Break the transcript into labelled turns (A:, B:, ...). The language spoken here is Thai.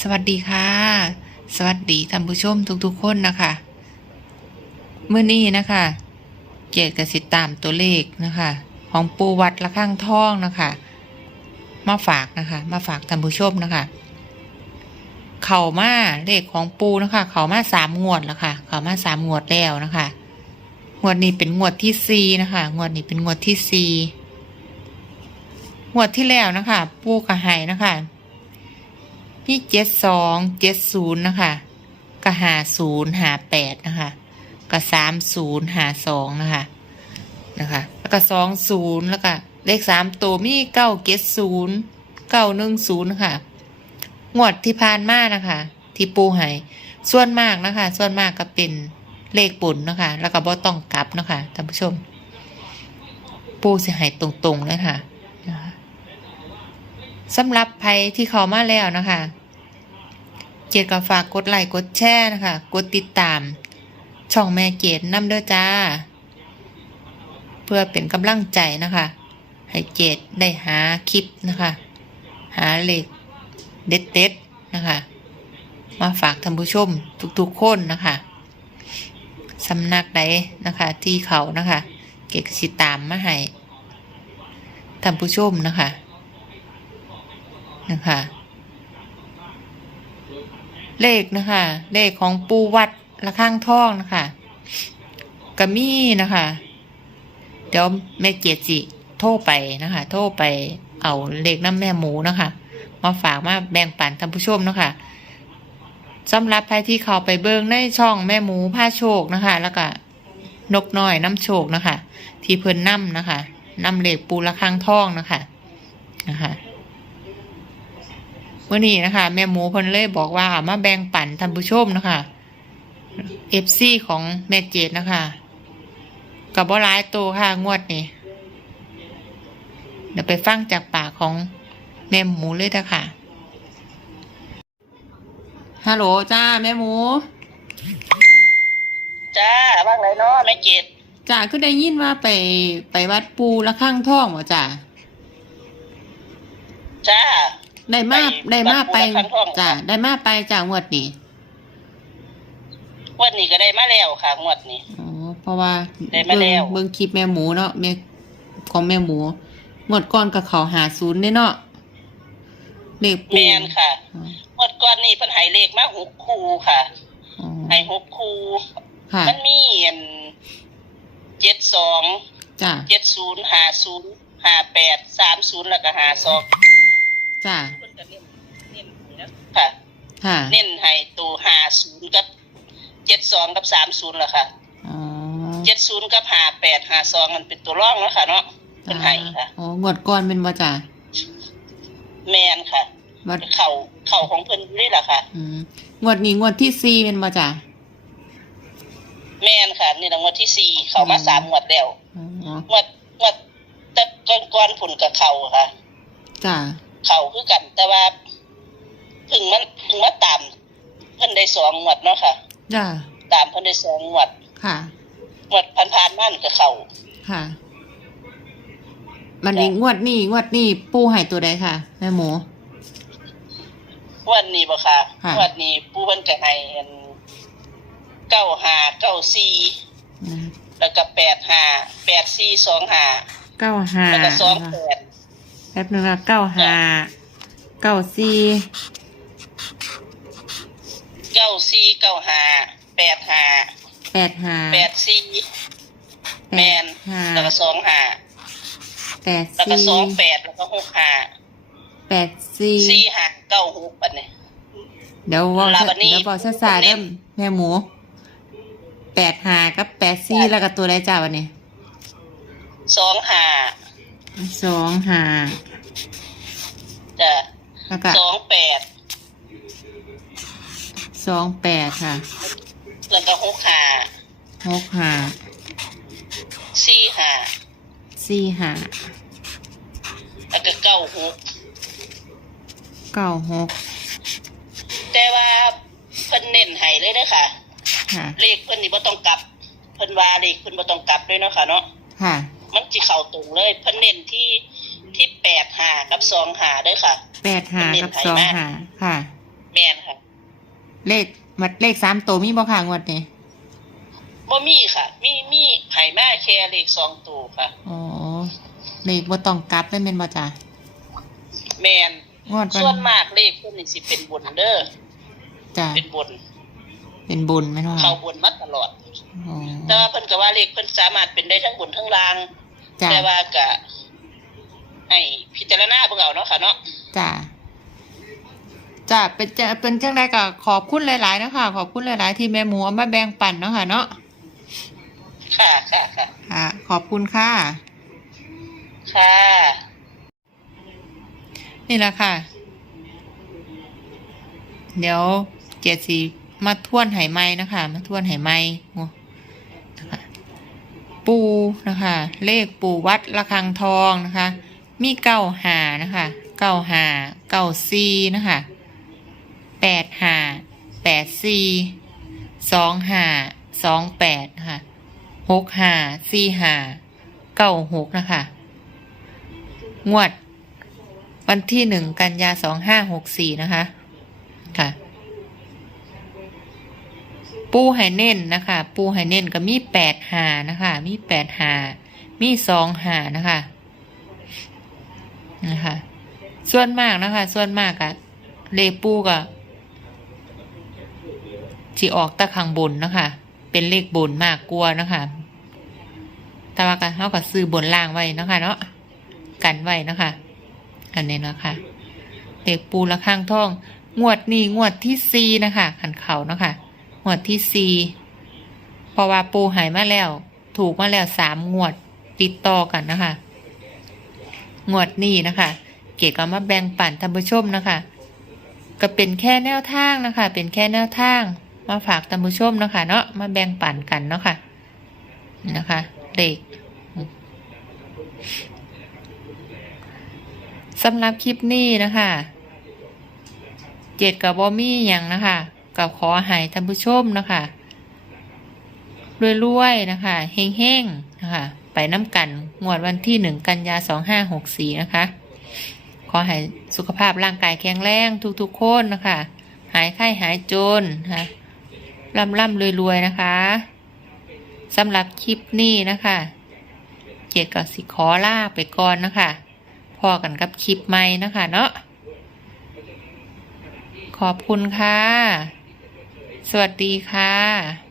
A: สวัสดีค่ะ สวัสดีท่านผู้ชมทุกๆคนนะคะเมื่อนี้นะคะเกียรติกสิตามตัวเลขนะคะ ของปูวัดละข้างท่องนะคะ มาฝากนะคะ มาฝากท่านผู้ชมนะคะ เข่ามาเลขของปูนะคะ เข่ามาสามงวดแล้วค่ะ เข่ามาสามงวดแล้วนะคะ งวดนี้เป็นงวดที่สี่นะคะ งวดนี้เป็นงวดที่สี่งวดที่แล้วนะคะ ปูกระไห้นะคะ พี่เจ็ดสองเจ็ดศูนย์นะคะก็หาศูนย์หาแปดนะคะก็สามศูนย์หาสองนะคะนะคะ แล้วก็สองศูนย์แล้วก็เลขสามตัวมีเก้าเจ็ดศูนย์เก้าหนึ่งศูนย์ค่ะงวดที่ผ่านมานะคะ ที่ปูหายส่วนมากนะคะ ส่วนมากก็เป็นเลขปุ่นนะคะ แล้วก็บ่ต้องกลับนะคะท่านผู้ชม ปูเสิใหายตรงๆเลยค่ะนะคะสำหรับภัยที่เขามาแล้วนะคะ กียรติก็ฝากกดไลค์กดแชร์นะคะ กดติดตาม ช่องแม่เกียรติน้ำเด้อจ้า เพื่อเป็นกำลังใจนะคะ ให้เจดได้หาคลิปนะคะ หาเลขเด็ดๆนะคะ มาฝากท่านผู้ชมทุกๆคนนะคะสำนักใดนะคะ ที่เขานะคะ เก็กสิตามมาให้ท่านผู้ชมนะคะนะคะ เลขนะคะ เลขของปูวัดละข้างท่องนะคะกะมี่นะคะ เดี๋ยวแม่เกียรติโทรไปนะคะ โทรไปเอาเลขน้ำแม่หมูนะคะ มาฝากมาแบ่งปันท่านผู้ชมนะคะสำหรับใครที่เขาไปเบิ้งในช่องแม่หมูผ้าโชคนะคะ แล้วก็นกน้อยน้ำโชคนะคะ ที่เพิ่นน้ำนะคะน้ำเหล็กปูละข้างท่องนะคะนะคะ วันนี้นะคะ แม่หมูเพิ่นเลยบอกว่ามาแบ่งปันท่านผู้ชมนะคะเอฟซีของแม่เจดนะคะกับบ่ร้ายโตวค่ะงวดนี้เดี๋ยวไปฟังจากปากของแม่หมูเลยนะคะฮัลโหลจ้าแม่หมู
B: จ้าบ้างไรเนาะแม่เจ็ด
A: จ้าก็ได้ยินว่าไปไปวัดปูละข้างท่องเหรอจ้า
B: จ้า
A: ได้มา
B: ไป
A: ได้มาไป
B: วัดปูละข้างท่อง
A: จ้าได้มาไปจ้างวดนี้
B: งวันนี้ก็ได้มาแล้วค่ะงวดนี้
A: อ๋อเพราะว่า
B: ได้มาแล้ว
A: เบิ่งคลิปแม่หมูเนาะแม่ของแม่หมูหมดก่อนกับเขาหาศูนย์เด้เนาะเลขปู
B: แมนค่ะ
A: อ๋อง
B: วดก่อนนี่เพิ่นให้เลขมาหกคู่ค่ะ
A: อ๋อ
B: ให้หกคู่
A: ค่ะ
B: มันมีอันเจ็ดสอง
A: จ้า
B: เจ็ดศูนย์ห้าศูนย์ห้าแปดสามศูนย์แล้วก็ห้าสอง
A: จ้า
B: เพิ่นก็เน้นเน้นให้นะค่ะ
A: ค่ะ
B: เน้นให้ตัวห้าศูนย์กับเจ็ดสองกับสามศูนย์แหละค่ะ
A: อ๋อ
B: เจ็ดศูนย์กับห้าแปดห้าสองมันเป็นตัวร่องแล้วค่ะเนาะเพิ่นให้ค่ะ
A: อ๋องวดก่อนเป็นบ่จ้า
B: แมนค่ะ
A: วัด
B: เข่าเข่าของเพิ่นนี่แหละค่ะ
A: อืมงวดนี้งวดที่สี่เป็นบ่จ้า
B: แมนค่ะนี่ละงวดที่สี่เข้ามา
A: อืม
B: สามงวดแล้ว
A: อ๋อง
B: วดงวดแต่ก่อนก่อนผุนกับเข่าค่ะ
A: จ้า
B: เข่าคือกัน แต่ว่าเพึ่งมันเพึ่งมาตามเพิ่นได้สองงวดเนาะค่ะ
A: จ้า
B: ตามเพิ่นได้สองงวด
A: ค่ะ
B: งวดพันพานๆมันกับเข่า
A: ค่ะมันนี้
B: จ้ะ
A: งวดนี้งวดนี้ปูให้ตัวใดค่ะแม่หมู
B: งวันนี้บ่ค่ะ
A: ค่ะ
B: งวดนี้ปู่เพิ่นก็ให้อันเก้าห้าเก้าสี่
A: นะ
B: แล้วก็แปดห้าแปดสี่สองห้า
A: เก้าห้า
B: แล้วก็สองแปด
A: แป๊บนึงค่ะเก้าห้าเก้าสี่
B: เก้าสี่เก้าห้าแปดห้า
A: แปดห้า
B: แปดสี่แมน
A: ห้า
B: แล้วก็สองห้า
A: แปด
B: แล้วก็
A: สี่
B: สองแปดแล้วก็หกห้า
A: แปดสี่
B: สี่ห้าเก้าหกปันเนี่ย
A: เดี๋ยวว่า
B: ลาบานี่
A: เดี๋ยวบอกซาซา
B: เน้
A: เด้
B: น
A: แม่หมูแปดห้ากับแปดสี่แล้วก็ตัวใดจ้าวันนี้
B: สองห้า
A: สองห้า
B: จะ
A: แล้วก็
B: สองแปด
A: สองแปดค่ะ
B: แล้วก็หกห้า
A: หกห้า
B: สี่ห้า
A: สี่ห้า
B: แล้วก็เก้าหก
A: เก้าหก
B: แต่ว่าเพิ่นเน้นให้เลยเด้อค่ะ
A: ค่ะ
B: เลขเพิ่นนี่บ่ต้องกลับ เพิ่นว่าเลขเพิ่นบ่ต้องกลับด้วยเนาะค่ะเนาะ
A: ค่ะ
B: มันสิเข้าตรงเลยเพิ่นเน้นที่ที่แปดห้ากับสองห้าเด้อค่ะ
A: แปดห้ากับสองห้าค่ะ
B: แม่น
A: เลขมัดเลขสามตัวมีบ่ค่ะงวดนี้
B: บ่มีค่ะ มีมีไห่มาแค่เลขสองตัวค่ะ
A: อ๋อเลขบ่ต้องกลับเลยแม่นบ่จ้ะ
B: แมน
A: งวดวัน
B: ส่วนมากเลขพวกนี้สิเป็นบนเด้อ
A: จ้ะ
B: เป็นบน
A: เป็นบุญแม่นบ่
B: เข้าบนมาตลอด
A: อ๋อ
B: แต่ว่าเพิ่นก็ว่าเลขเพิ่นสามารถเป็นได้ทั้งบนทั้งล่าง
A: จ้ะ
B: แต่ว่าก็ให้พิจารณาเบิ่งเอาเนาะค่ะ เนาะ
A: จ้ะจ้ะเป็นจะเป็นจังไดก็ขอบคุณหลายๆนะคะขอบคุณหลายๆที่แม่หมูเอามาแบ่งปันเนาะค่ะเนาะ
B: ค่ะค่ะค่ะ
A: ค่ะ ขอบคุณค่ะ
B: ค่ะ
A: นี่แหละค่ะ เดี๋ยวเจ็ดสีมาทวนไหไม้นะคะ มาทวนไหไม้โอ้นะคะ ปูนะคะ เลขปูวัดระฆังทองนะคะ มีเก้าหานะคะเก้าหาเก้าซีนะคะแปดหาแปดซีสองหาสองแปดนะคะหกหาสี่หาเก้าหกนะคะ งวด วันที่หนึ่งกันยาสองห้าหกสี่นะคะ ค่ะ ปูไห่เน่นนะคะ ปูไห่เน่นก็มีแปดหานะคะ มีแปดหามีสองหานะคะนะคะ ส่วนมากนะคะ ส่วนมากอะเลปูก็ที่ออกตะข้างบนนะคะ เป็นเลขบนมากกลัวนะคะแต่ว่าก็เขาก็ซื้อบนล่างไว้นะคะ เนาะกันไว้นะคะ อันนี้นะคะเด็กปูละข้างท่อง งวดนี้งวดที่ซีนะคะขันเขานะคะ งวดที่ซีเพราะว่าปูหายมาแล้ว ถูกมาแล้วสามงวดติดต่อกันนะคะ งวดนี้นะคะ เกี่ยวกับมาแบ่งปันท่านผู้ชมนะคะ ก็เป็นแค่แนวทางนะคะ เป็นแค่แนวทาง มาฝากท่านผู้ชมนะคะ เนาะมาแบ่งปันกันเนาะค่ะนะคะเด็กสำหรับคลิปนี้นะคะ เจ็ดกับบอมี่อย่างนะคะ กับขอใหายท่านผู้ชมนะคะรวยๆนะคะเฮงๆนะคะไปน้ำกันงวดวันที่หนึ่งกันยาสองห้าหกสี่นะคะ ขอให้สุขภาพร่างกายแข็งแรงทุกๆคนนะคะ หายไข้หายจนนะคะร่ำร่ำรวยๆนะคะสำหรับคลิปนี้นะคะเจ็ดกับสิขอลาไปก่อนนะคะพอกันกับคลิปใหม่นะคะเนาะขอบคุณค่ะ สวัสดีค่ะ